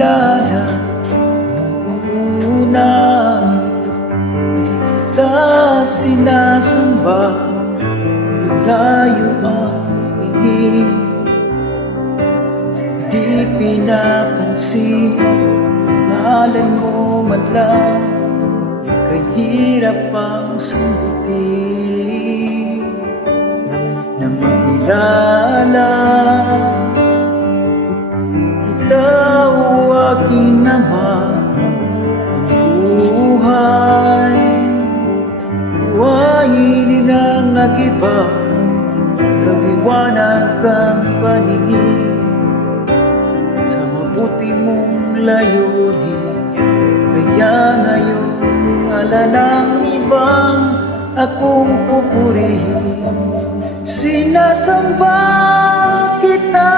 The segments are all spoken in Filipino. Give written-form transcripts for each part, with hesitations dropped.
nakilala noong una, di kita sinasamba, layo ang tingin. Di pinapansin pangalan mo man lang, kahirap ang sagutin. Na makilala kita o aking ama, ang buhay buhayin ang nag-iba, nag-iwanag ang paningin sa mabuti mong layunin. Kaya ngayon ala ng ibang akong pupurihin. Sinasamba kita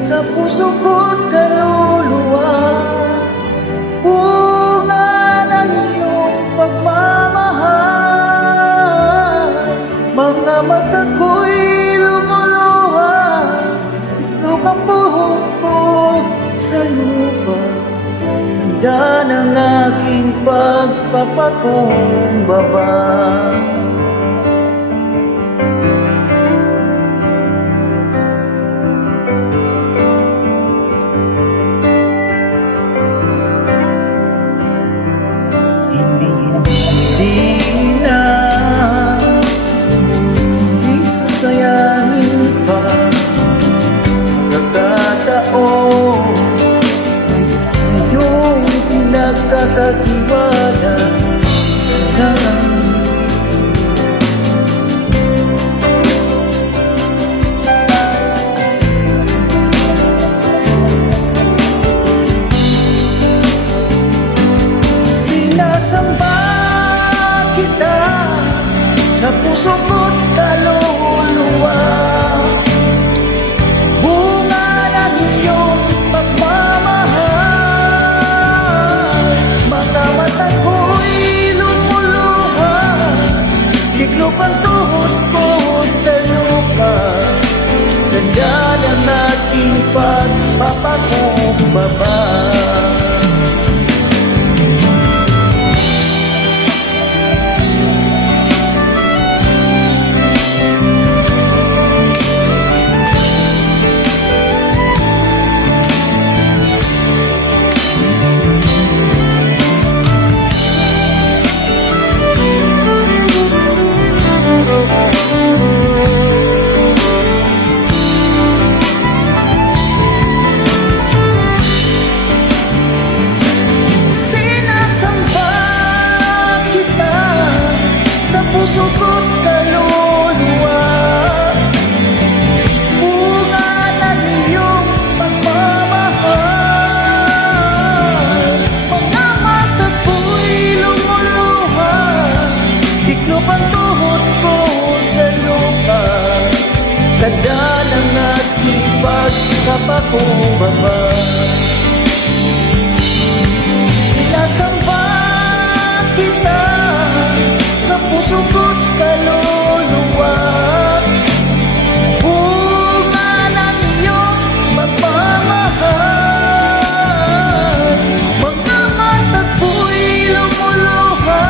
sa puso ko't kaluluwa, bunga ng iyong pagmamahal. Mga mata ko'y lumuluha, itlog ang buhok ko sa lupa. Handa ng aking pagpapakumbaba. Hindi na muling sasayangin pa pagkakataon ngayong pinagkakatiwala sa langit. Sinasamba kita sa puso ko't kaluluwa, bunga ng iyong pagmamahal. Mga mata ko'y lumuluha, tiklop ang tuhod ko sa lupa. Ganda ng aking pagpapakumbaba. Puso ko't kaluluwa, bunga ng iyong pagmamahal. Mga mata ko'y lumuluha, tiklop ang tuhod ko sa lupa. Ganda ng aking pagpapakumbaba. Sinasamba kita sa puso ko't kaluluwa, bunga ng iyong pagmamahal. Mga mata ko'y lumuluha,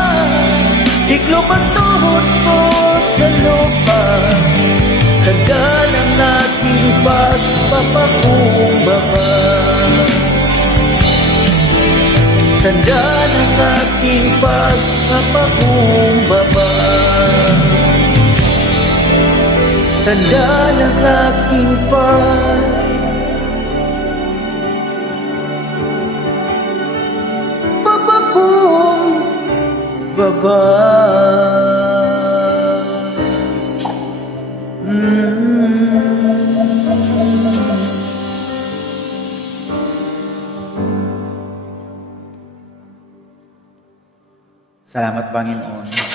tiklop ang tuhod ko sa lupa. Ganda ng aking pagpapakumbaba. Tanda ng aking pagpapakumbaba. Tanda ng aking pagpapakumbaba. Salamat, Panginoon.